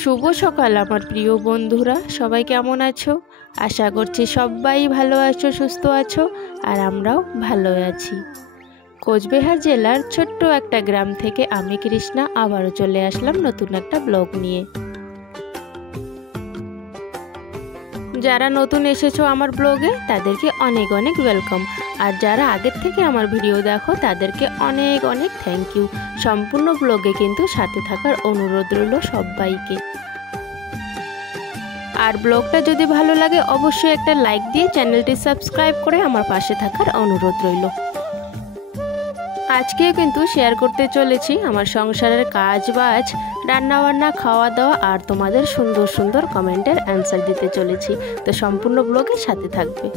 শুভ সকাল আমার প্রিয় বন্ধুরা, সবাই কেমন আছো? আশা করছি সবাই ভালো আছো, সুস্থ আছো, আর আমরাও ভালো আছি। কোচবিহার জেলার ছোট্ট একটা গ্রাম থেকে আমি কৃষ্ণা আবারও চলে আসলাম নতুন একটা ব্লগ নিয়ে। যারা নতুন এসেছো আমার ব্লগে তাদেরকে অনেক অনেক ওয়েলকাম, আর যারা আগের থেকে আমার ভিডিও দেখো তাদেরকে অনেক অনেক থ্যাংক ইউ। সম্পূর্ণ ব্লগে কিন্তু সাথে থাকার অনুরোধ রইল সবাইকে। আর ব্লগটা যদি ভালো লাগে অবশ্যই একটা লাইক দিয়ে চ্যানেলটি সাবস্ক্রাইব করে আমার পাশে থাকার অনুরোধ রইল। আজকে কিন্তু শেয়ার করতে চলেছি আমার সংসারের কাজ বাজ, রান্নাবান্না, খাওয়া দাওয়া, আর তোমাদের সুন্দর সুন্দর কমেন্টের অ্যান্সার দিতে চলেছি। তো সম্পূর্ণ ব্লগের সাথে থাকবে।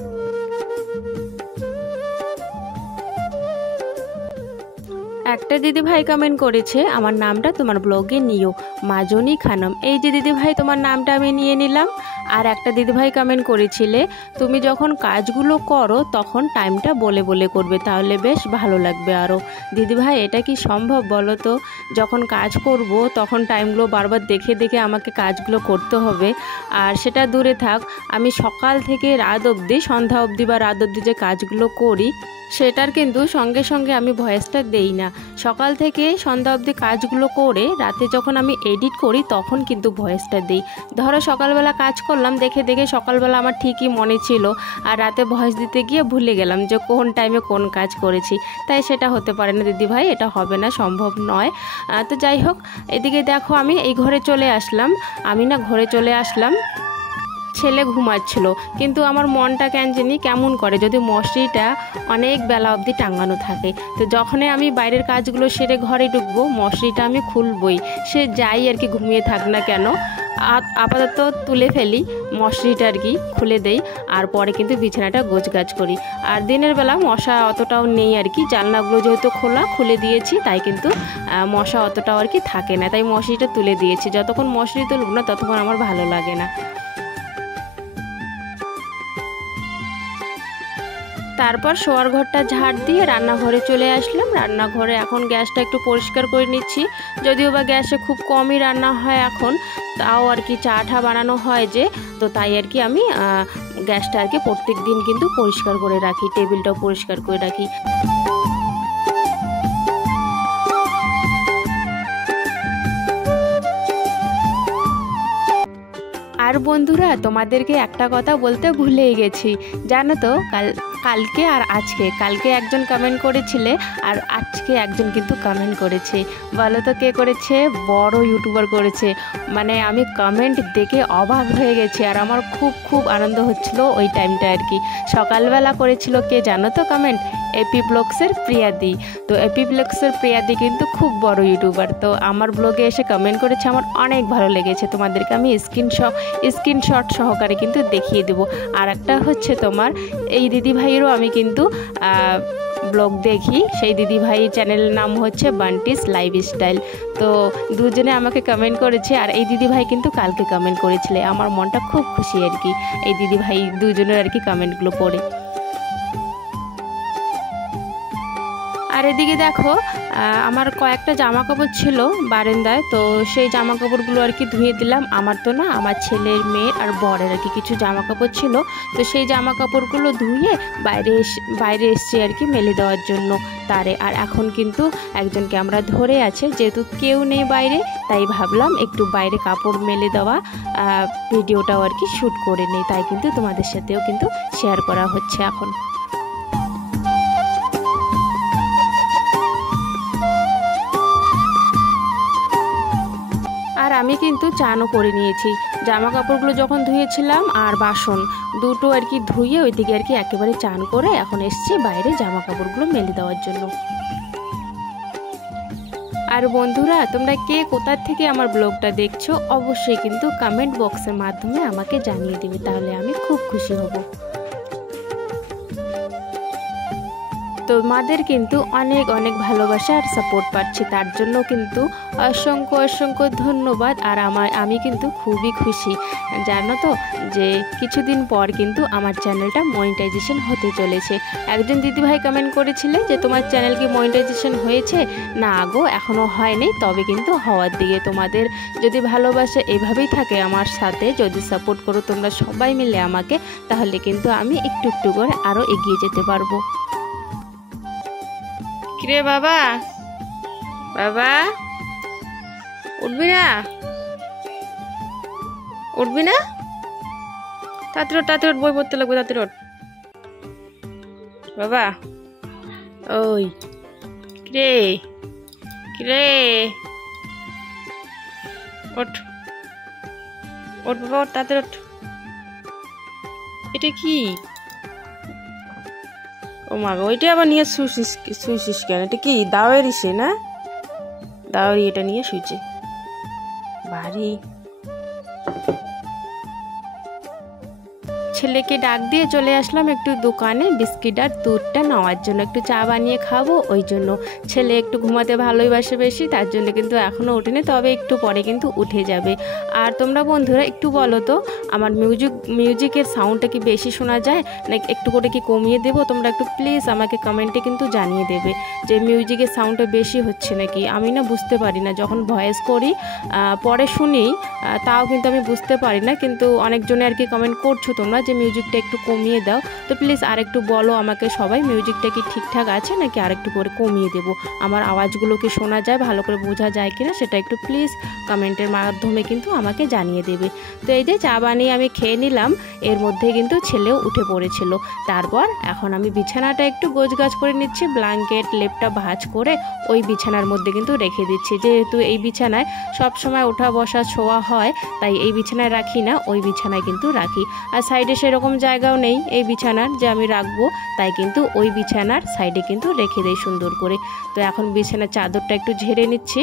একটা দিদিভাই কমেন্ট করেছে আমার নামটা তোমার ব্লগে নিও, মাজনী খানম। এই যে দিদিভাই, তোমার নামটা আমি নিয়ে নিলাম। আর একটা দিদিভাই কমেন্ট করেছিলে তুমি যখন কাজগুলো করো তখন টাইমটা বলে বলে করবে, তাহলে বেশ ভালো লাগবে আরও। দিদিভাই, এটা কি সম্ভব বলো তো? যখন কাজ করব তখন টাইমগুলো বারবার দেখে দেখে আমাকে কাজগুলো করতে হবে। আর সেটা দূরে থাক, আমি সকাল থেকে রাত অবধি, সন্ধ্যা অবধি বা রাত অবধি যে কাজগুলো করি সেটার কিন্তু সঙ্গে সঙ্গে আমি ভয়েসটা দেই না। সকাল থেকে সন্ধ্যা অবধি কাজগুলো করে রাতে যখন আমি এডিট করি তখন কিন্তু ভয়েসটা দিই। ধরো সকালবেলা কাজ করলাম দেখে দেখে, সকালবেলা আমার ঠিকই মনে ছিল, আর রাতে ভয়েস দিতে গিয়ে ভুলে গেলাম যে কোন টাইমে কোন কাজ করেছি। তাই সেটা হতে পারে না দিদিভাই, এটা হবে না, সম্ভব নয়। তো যাই হোক, এদিকে দেখো আমি এই ঘরে চলে আসলাম। ঘরে চলে আসলাম, ছেলে ঘুমাচ্ছিল, কিন্তু আমার মনটা কেমন করে যদি মশারিটা অনেক বেলা অবধি টাঙানো থাকে। তো যখনই আমি বাইরের কাজগুলো সেরে ঘরে ঢুকবো মশারিটা আমি খুলবই, সে যাই আর কি ঘুমিয়ে থাক না কেন। আপাতত তুলে ফেলি মশারিটা আর কি, খুলে দেই, আর পরে কিন্তু বিছানাটা গোছগাছ করি। আর দিনের বেলা মশা অতটাও নেই আর কি, জানলাগুলো যেহেতু খুলে দিয়েছি তাই কিন্তু মশা অতটাও আর কি থাকে না, তাই মশারিটা তুলে দিয়েছি। যতক্ষণ মশারি তুলব না ততক্ষণ আমার ভালো লাগে না। তারপর শোয়ার ঘরটা ঝাড় দিয়ে রান্নাঘরে চলে আসলাম। রান্নাঘরে এখন গ্যাসটা একটু পরিষ্কার করে নিচ্ছি, যদিও বা গ্যাসে খুব কমই রান্না হয় এখন, তাও আর কি চা ঠা বানানো হয় যে, তো তাই আর কি আমি গ্যাসটা আর কি প্রত্যেক দিন কিন্তু পরিষ্কার করে রাখি, টেবিলটাও পরিষ্কার করে রাখি। আর বন্ধুরা, তোমাদেরকে একটা কথা বলতে ভুলেই গেছি, জানো তো? কালকে আর কালকে একজন কমেন্ট করেছিলে, আর আজকে একজন কিন্তু কমেন্ট করেছে। বলো তো কে করেছে? বড় ইউটিউবার করেছে। মানে আমি কমেন্ট দেখে অবাক হয়ে গেছি, আর আমার খুব খুব আনন্দ হচ্ছিল ওই টাইমটা আর কি। সকালবেলা করেছিল কে জানো তো কমেন্ট? এপি ব্লগসের প্রিয়াদি। তো এপি ব্লগসের প্রিয়াদি কিন্তু খুব বড় ইউটিউবার, তো আমার ব্লগে এসে কমেন্ট করেছে, আমার অনেক ভালো লেগেছে। তোমাদেরকে আমি স্ক্রিনশট সহকারে কিন্তু দেখিয়ে দেবো। আর একটা হচ্ছে তোমার এই দিদিভাইয়েরও আমি কিন্তু ব্লগ দেখি, সেই দিদিভাই চ্যানেলের নাম হচ্ছে বান্টিস লাইফস্টাইল। তো দুজনে আমাকে কমেন্ট করেছে, আর এই দিদিভাই কিন্তু কালকে কমেন্ট করেছিলে। আমার মনটা খুব খুশি আর কি এই দিদিভাই দুজনের আর কি কমেন্টগুলো পড়ে। আর এদিকে দেখো আমার কয়েকটা জামা কাপড় ছিল বারান্দায়, তো সেই জামা কাপড়গুলো আর কি ধুয়ে দিলাম। আমার তো না, আমার ছেলের, মেয়ের আর বরের আর কি কিছু জামা কাপড় ছিল, তো সেই জামা কাপড়গুলো ধুয়ে বাইরে এসছি আর কি মেলে দেওয়ার জন্য তারে। আর এখন কিন্তু একজন ক্যামেরা ধরে আছে, যেহেতু কেউ নেই বাইরে, তাই ভাবলাম একটু বাইরে কাপড় মেলে দেওয়া ভিডিওটাও আর কি শ্যুট করে নেই, তাই কিন্তু তোমাদের সাথেও কিন্তু শেয়ার করা হচ্ছে এখন। আর আমি কিন্তু চানও করে নিয়েছি। জামা কাপড়গুলো যখন ধুয়েছিলাম আর বাসন দুটো আর কি ধুয়ে ওইদিকে আর কি একেবারে চান করে এখন এসছি বাইরে জামা কাপড়গুলো মেলে দেওয়ার জন্য। আর বন্ধুরা, তোমরা কে কোথা থেকে আমার ব্লগটা দেখছো অবশ্যই কিন্তু কমেন্ট বক্সের মাধ্যমে আমাকে জানিয়ে দিবে, তাহলে আমি খুব খুশি হব। তোমাদের কিন্তু অনেক অনেক ভালোবাসা আর সাপোর্ট পাচ্ছি, তার জন্য কিন্তু অসংখ্য অসংখ্য ধন্যবাদ। আর আমি কিন্তু খুবই খুশি, জানো তো যে কিছুদিন পর কিন্তু আমার চ্যানেলটা মনিটাইজেশন হতে চলেছে। একজন দিদিভাই কমেন্ট করেছিলে যে তোমার চ্যানেল কি মনিটাইজেশন হয়েছে? না গো, এখনও হয়নি, তবে কিন্তু হওয়ার দিকে। তোমাদের যদি ভালোবাসা এভাবেই থাকে আমার সাথে, যদি সাপোর্ট করো তোমরা সবাই মিলে আমাকে, তাহলে কিন্তু আমি একটু একটু করে আরও এগিয়ে যেতে পারবো। কিরে বাবা, বাবা উঠবি না? উঠবি না? তাড়াতাড়ি বই পড়তে লাগবে, তাড়াতাড়ি ওঠ বাবা। ওই কিরে কিরে, ওঠ ওঠ বাবা, ওঠ তাড়াতাড়ি ওঠ। এটা কি? ও মা গো, ওইটা আবার নিয়ে শুইছিস কেন? এটা কি দাওয়ের ইসে না? দাওয়ারি এটা নিয়ে শুইছে বাড়ি। ছেলেকে ডাক দিয়ে চলে আসলাম একটু দোকানে বিস্কিট আর দুধটা নেওয়ার জন্য, একটু চা বানিয়ে খাবো। ওই জন্য ছেলে একটু ঘুমাতে ভালোই বাসে বেশি, তার জন্য কিন্তু এখনও ওঠেনি, তবে একটু পরে কিন্তু উঠে যাবে। আর তোমরা বন্ধুরা একটু বলো তো, আমার মিউজিকের সাউন্ডটা কি বেশি শোনা যায় না একটু করে কি কমিয়ে দেবো? তোমরা একটু প্লিজ আমাকে কমেন্টে কিন্তু জানিয়ে দেবে যে মিউজিকের সাউন্ডটা বেশি হচ্ছে নাকি। আমি না বুঝতে পারি না, যখন ভয়েস করি পরে শুনি, তাও কিন্তু আমি বুঝতে পারি না। কিন্তু অনেকজনে আর কি কমেন্ট করছো তোমরা যে মিউজিকটা একটু কমিয়ে দাও, তো প্লিজ আর একটু বলো আমাকে সবাই, মিউজিকটা কি ঠিকঠাক আছে নাকি আর একটু করে কমিয়ে দেবো? আমার আওয়াজগুলো কি শোনা যায়, ভালো করে বোঝা যায় কিনা, সেটা একটু প্লিজ কমেন্টের মাধ্যমে কিন্তু আমাকে জানিয়ে দেবে। তো এই যে চা বানিয়ে আমি খেয়ে নিলাম, এর মধ্যে কিন্তু ছেলেও উঠে পড়েছিল। তারপর এখন আমি বিছানাটা একটু গোছগাছ করে নিচ্ছি, ব্ল্যাঙ্কেট লেপটা ভাঁজ করে ওই বিছানার মধ্যে কিন্তু রেখে দিচ্ছি। যেহেতু এই বিছানায় সব সময় ওঠা বসা শোয়া হয়, তাই এই বিছানায় রাখি না, ওই বিছানায় কিন্তু রাখি। আর সাইডে সেরকম জায়গাও নেই এই বিছানার যে আমি রাখবো, তাই কিন্তু ওই বিছানার সাইডে কিন্তু রেখে দেই সুন্দর করে। তো এখন বিছানার চাদরটা একটু ঝেড়ে নিচ্ছি।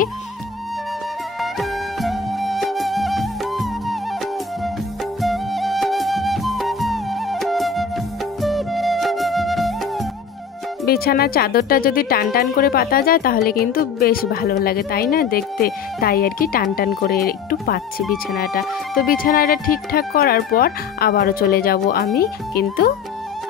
বিছানার চাদরটা যদি টান টান করে পাতা যায় তাহলে কিন্তু বেশ ভালো লাগে, তাই না দেখতে? তাই আর কি টান টান করে একটু পাচ্ছি বিছানাটা। তো বিছানাটা ঠিকঠাক করার পর আবারও চলে যাব আমি কিন্তু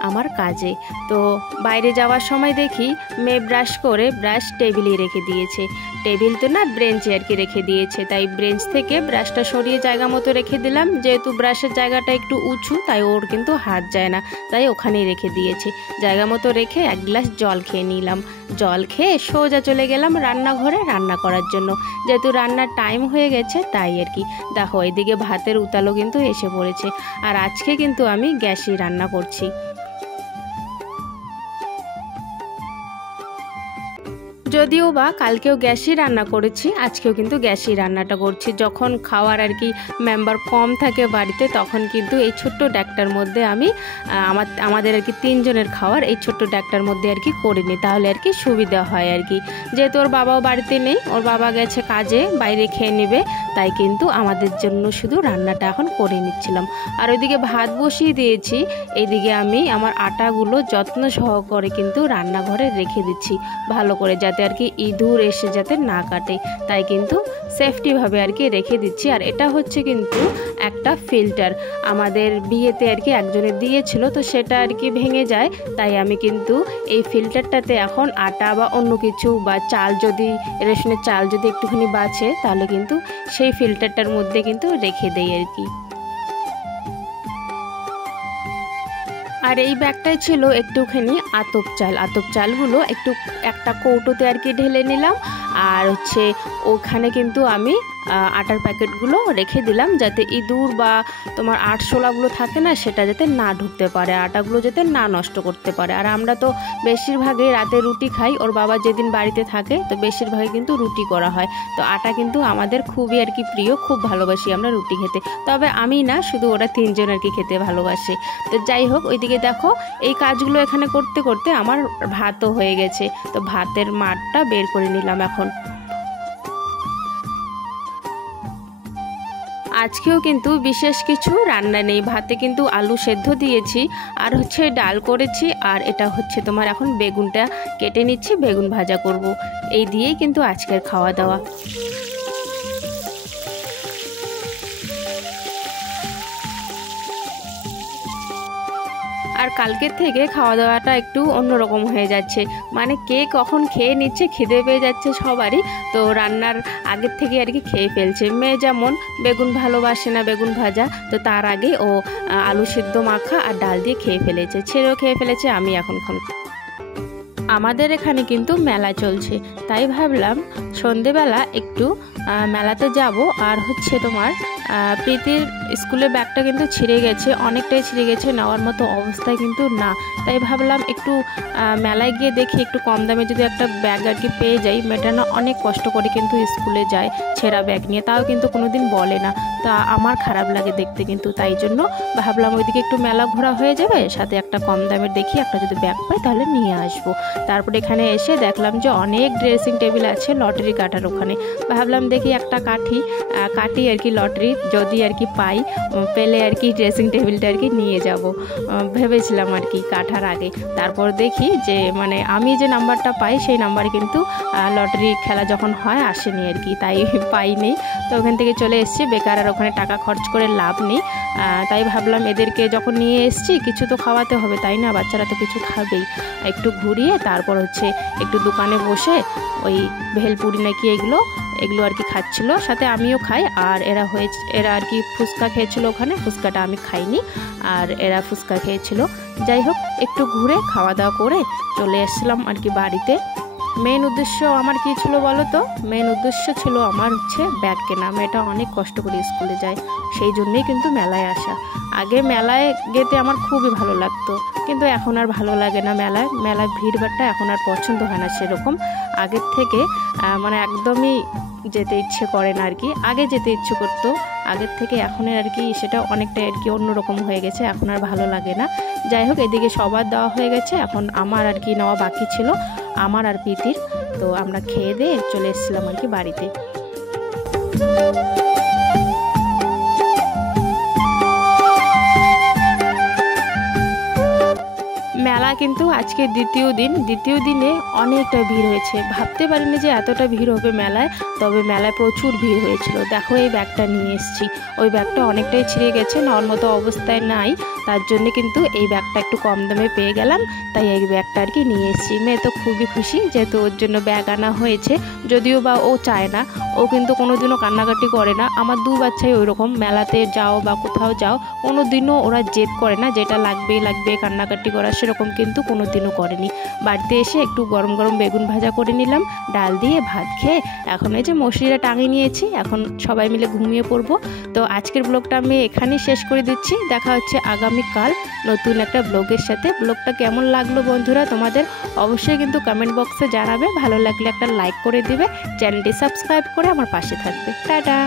আমার কাজে। তো বাইরে যাওয়ার সময় দেখি মেয়ে ব্রাশ করে ব্রাশ টেবিলে রেখে দিয়েছে, টেবিল তো না ব্রেঞ্চে আর কি রেখে দিয়েছে, তাই ব্রেঞ্চ থেকে ব্রাশটা সরিয়ে জায়গা মতো রেখে দিলাম। যেহেতু ব্রাশের জায়গাটা একটু উঁচু, তাই ওর কিন্তু হাত যায় না, তাই ওখানেই রেখে দিয়েছে। জায়গা মতো রেখে এক গ্লাস জল খেয়ে নিলাম। জল খেয়ে সোজা চলে গেলাম রান্নাঘরে রান্না করার জন্য, যেহেতু রান্নার টাইম হয়ে গেছে তাই আর কি। দেখো এদিকে ভাতের উতালও কিন্তু এসে পড়েছে, আর আজকে কিন্তু আমি গ্যাসেই রান্না করছি। যদিও বা কালকেও গ্যাসই রান্না করেছি, আজকেও কিন্তু গ্যাসই রান্নাটা করছি। যখন খাওয়ার আর কি মেম্বার কম থাকে বাড়িতে, তখন কিন্তু এই ছোট্ট ড্যাকটার মধ্যে আমি আমাদের আর কি 3 জনের খাওয়ার এই ছোট্ট ড্যাকটার মধ্যে আর কি করে নিই, তাহলে আর কি সুবিধা হয় আর কি। যেহেতু ওর বাবাও বাড়িতে নেই, ওর বাবা গেছে কাজে, বাইরে খেয়ে নেবে, তাই কিন্তু আমাদের জন্য শুধু রান্নাটা এখন করে নিচ্ছিলাম। আর ওইদিকে ভাত বসিয়ে দিয়েছি, এইদিকে আমি আমার আটাগুলো যত্ন সহকারে কিন্তু রান্নাঘরে রেখে দিচ্ছি ভালো করে, যাতে আর কি ইঁদুর এসে যাতে না কাটে, তাই কিন্তু সেফটিভাবে আর কি রেখে দিচ্ছি। আর এটা হচ্ছে কিন্তু একটা ফিল্টার, আমাদের বিয়েতে আর কি একজনের দিয়েছিল, তো সেটা আর কি ভেঙে যায়, তাই আমি কিন্তু এই ফিল্টারটাতে এখন আটা বা অন্য কিছু বা চাল, যদি রেশনের চাল যদি একটুখানি বাঁচে, তাহলে কিন্তু সেই ফিল্টারটার মধ্যে কিন্তু রেখে দেই আর কি। আর এই ব্যাগটাই ছিল একটুখানি আতপ চালগুলো একটু একটা কৌটোতে আর কি ঢেলে নিলাম। আর হচ্ছে ওখানে কিন্তু আমি আটার প্যাকেটগুলো রেখে দিলাম, যাতে ইঁদুর বা তোমার আরশোলাগুলো থাকে না, সেটা যাতে না ঢুকতে পারে, আটাগুলো যাতে না নষ্ট করতে পারে। আর আমরা তো বেশিরভাগই রাতে রুটি খাই, ওর বাবা যেদিন বাড়িতে থাকে তো বেশিরভাগই কিন্তু রুটি করা হয়। তো আটা কিন্তু আমাদের খুবই আর কি প্রিয়, খুব ভালোবাসি আমরা রুটি খেতে, তবে আমি না, শুধু ওরা 3 জন আর কি খেতে ভালোবাসে। তো যাই হোক, ওইদিকে দেখো এই কাজগুলো এখানে করতে করতে আমার ভাতও হয়ে গেছে। তো ভাতের মাঠটা বের করে নিলাম এখন। আজকেও কিন্তু বিশেষ কিছু রান্না নেই, ভাতে কিন্তু আলু সেদ্ধ দিয়েছি আর হচ্ছে ডাল করেছি, আর এটা হচ্ছে তোমার এখন বেগুনটা কেটে নিচ্ছি, বেগুন ভাজা করব। এই দিয়েই কিন্তু আজকের খাওয়া দাওয়া। আর কালকের থেকে খাওয়া দাওয়াটা একটু অন্যরকম হয়ে যাচ্ছে, মানে কে কখন খেয়ে নিচ্ছে, খিদে পেয়ে যাচ্ছে সবারই, তো রান্নার আগের থেকে আর কি খেয়ে ফেলছে। মেয়ে যেমন বেগুন ভালোবাসে না, বেগুন ভাজা, তো তার আগে ও আলু সেদ্ধ মাখা আর ডাল দিয়ে খেয়ে ফেলেছে, ছেলেও খেয়ে ফেলেছে, আমি এখন আমাদের এখানে কিন্তু মেলা চলছে, তাই ভাবলাম সন্ধেবেলা একটু মেলাতে যাব। আর হচ্ছে তোমার প্রীতির স্কুলের ব্যাগটা কিন্তু ছিঁড়ে গেছে, অনেকটাই ছিঁড়ে গেছে, নেওয়ার মতো অবস্থায় কিন্তু না, তাই ভাবলাম একটু মেলায় গিয়ে দেখি একটু কম দামে যদি একটা ব্যাগ আর কি পেয়ে যাই। মেয়েটা না অনেক কষ্ট করে কিন্তু স্কুলে যায় ছেঁড়া ব্যাগ নিয়ে, তাও কিন্তু কোনোদিন বলে না, তা আমার খারাপ লাগে দেখতে, কিন্তু তাই জন্য ভাবলাম ওইদিকে একটু মেলা ঘোরা হয়ে যাবে, সাথে একটা কম দামের দেখি একটা যদি ব্যাগ পাই তাহলে নিয়ে আসবো। তারপরে এখানে এসে দেখলাম যে অনেক ড্রেসিং টেবিল আছে লটারি কাটার ওখানে, ভাবলাম দেখি একটা কাটি আর কি লটারি, যদি আর কি পাই, পেলে আর কি ড্রেসিং টেবিলটা আর কি নিয়ে যাব ভেবেছিলাম আর কি কাটার আগে। তারপর দেখি যে মানে আমি যে নাম্বারটা পাই সেই নাম্বার কিন্তু লটারি খেলা যখন হয় আসেনি আর কি, তাই পাইনি, তো ওখান থেকে চলে এসেছি, বেকার আর ওখানে টাকা খরচ করে লাভ নেই। তাই ভাবলাম এদেরকে যখন নিয়ে এসেছি কিছু তো খাওয়াতে হবে, তাই না, বাচ্চারা তো কিছু খাবেই। একটু ঘুরিয়ে তারপর হচ্ছে একটু দোকানে বসে ওই ভেলপুরি নাকি এগুলো আর কি খাচ্ছিল, সাথে আমিও খাই। আর এরা আর কি ফুচকা খেয়েছিল ওখানে, ফুচকাটা আমি খাইনি, আর এরা ফুচকা খেয়েছিল। যাই হোক একটু ঘুরে খাওয়া দাওয়া করে চলে এসেছিলাম আর কি বাড়িতে। মেন উদ্দেশ্য আমার কী ছিল বলো তো? মেন উদ্দেশ্য ছিল আমার হচ্ছে ব্যাগ কেনা। মেয়েটা অনেক কষ্ট করে স্কুলে যায়, সেই জন্যেই কিন্তু মেলায় আসা। আগে মেলায় যেতে আমার খুবই ভালো লাগতো, কিন্তু এখন আর ভালো লাগে না। মেলায় ভিড়ভাড়টা এখন আর পছন্দ হয় না সেরকম আগের থেকে, মানে একদমই যেতে ইচ্ছে করে না আর কি। আগে যেতে ইচ্ছে করতো, আগের থেকে এখনের আর কি সেটা অনেকটাই আর কি অন্যরকম হয়ে গেছে, এখন আর ভালো লাগে না। যাই হোক এদিকে সবার দেওয়া হয়ে গেছে, এখন আমার আর কি নেওয়া বাকি ছিল, আমার আর প্রীতির। তো আমরা খেয়ে দিয়ে চলে এসেছিলাম আর কি বাড়িতে। মেলা কিন্তু আজকে দ্বিতীয় দিনে অনেকটা ভিড় হয়েছে, ভাবতে পারিনি যে এতটা ভিড় হবে মেলায়, তবে মেলায় প্রচুর ভিড় হয়েছিল। দেখো এই ব্যাগটা নিয়ে এসেছি, ওই ব্যাগটা অনেকটাই ছিঁড়ে গেছে, নেওয়ার মতো অবস্থায় নাই, তার জন্য কিন্তু এই ব্যাগটা একটু কম দামে পেয়ে গেলাম, তাই এই ব্যাগটা আর কি নিয়ে এসেছি। মেয়ে তো খুবই খুশি যেহেতু ওর জন্য ব্যাগ আনা হয়েছে, যদিও বা ও চায় না, ও কিন্তু কোনোদিনও কান্নাকাটি করে না। আমার দু বাচ্চাই ওই রকম, মেলাতে যাও বা কোথাও যাও কোনোদিনও ওরা জেদ করে না, যেটা লাগবেই লাগবে কান্নাকাটি করা সেরকম কিন্তু কোনোদিনও করেনি। বাড়িতে এসে একটু গরম গরম বেগুন ভাজা করে নিলাম, ডাল দিয়ে ভাত খেয়ে এখন এই যে মশলিটা টাঙিয়ে নিয়েছি, এখন সবাই মিলে ঘুমিয়ে পড়বো। তো আজকের ব্লগটা আমি এখানেই শেষ করে দিচ্ছি, দেখা হচ্ছে আগামীকাল নতুন একটা ব্লগের সাথে। ব্লগটা কেমন লাগলো বন্ধুরা তোমাদের অবশ্যই কিন্তু কমেন্ট বক্সে জানাবে, ভালো লাগলে একটা লাইক করে দিবে, চ্যানেলটি সাবস্ক্রাইব করে আমার পাশে থাকবে। টাটা।